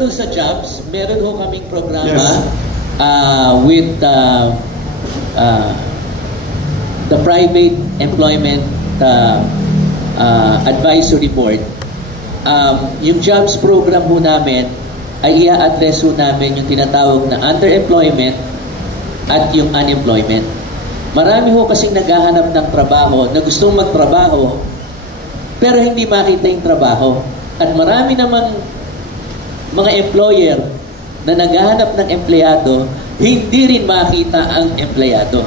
Doon sa jobs, meron ho kaming programa Yes. with the Private Employment Advisory Board. Yung jobs program ho namin ay i-address ho namin yung tinatawag na underemployment at yung unemployment. Marami ho kasing naghahanap ng trabaho na gustong magtrabaho pero hindi makita yung trabaho. At marami namang mga employer na naghahanap ng empleyado, hindi rin makita ang empleyado.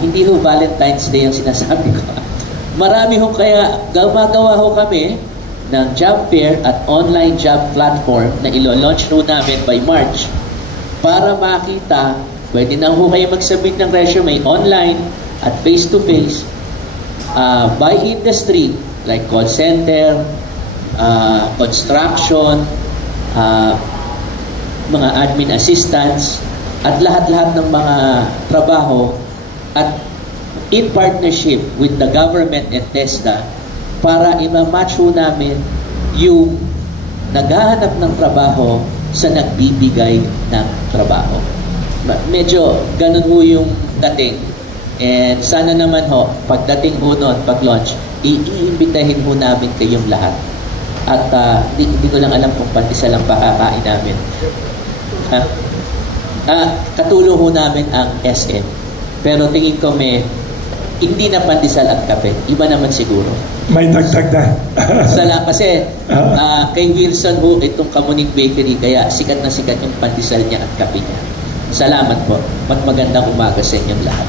Hindi ho Valentine's Day ang sinasabi ko. Marami ho kaya gumagawa ho kami ng job fair at online job platform na ilo-launch ho namin by March para makita, pwede na ho kayo mag-submit ng resume online at face-to-face by industry like call center, construction, mga admin assistants, at lahat-lahat ng mga trabaho at in partnership with the government and TESDA para ima-match ho namin yung naghahanap ng trabaho sa nagbibigay ng trabaho. Medyo ganun ho yung dating. And sana naman ho, pagdating ho noon, pag-launch, iimbitahin ho namin kayong lahat. At hindi ko lang alam kung pandesal ang pakakain namin. Katulong ho namin ang SM. Pero tingin ko hindi na pandesal at kape. Iba naman siguro. May dagdag na. Kasi kay Wilson ho, itong Kamuning Bakery, kaya sikat na sikat yung pandesal niya at kape niya. Salamat po. Magandang umaga sa inyong lahat.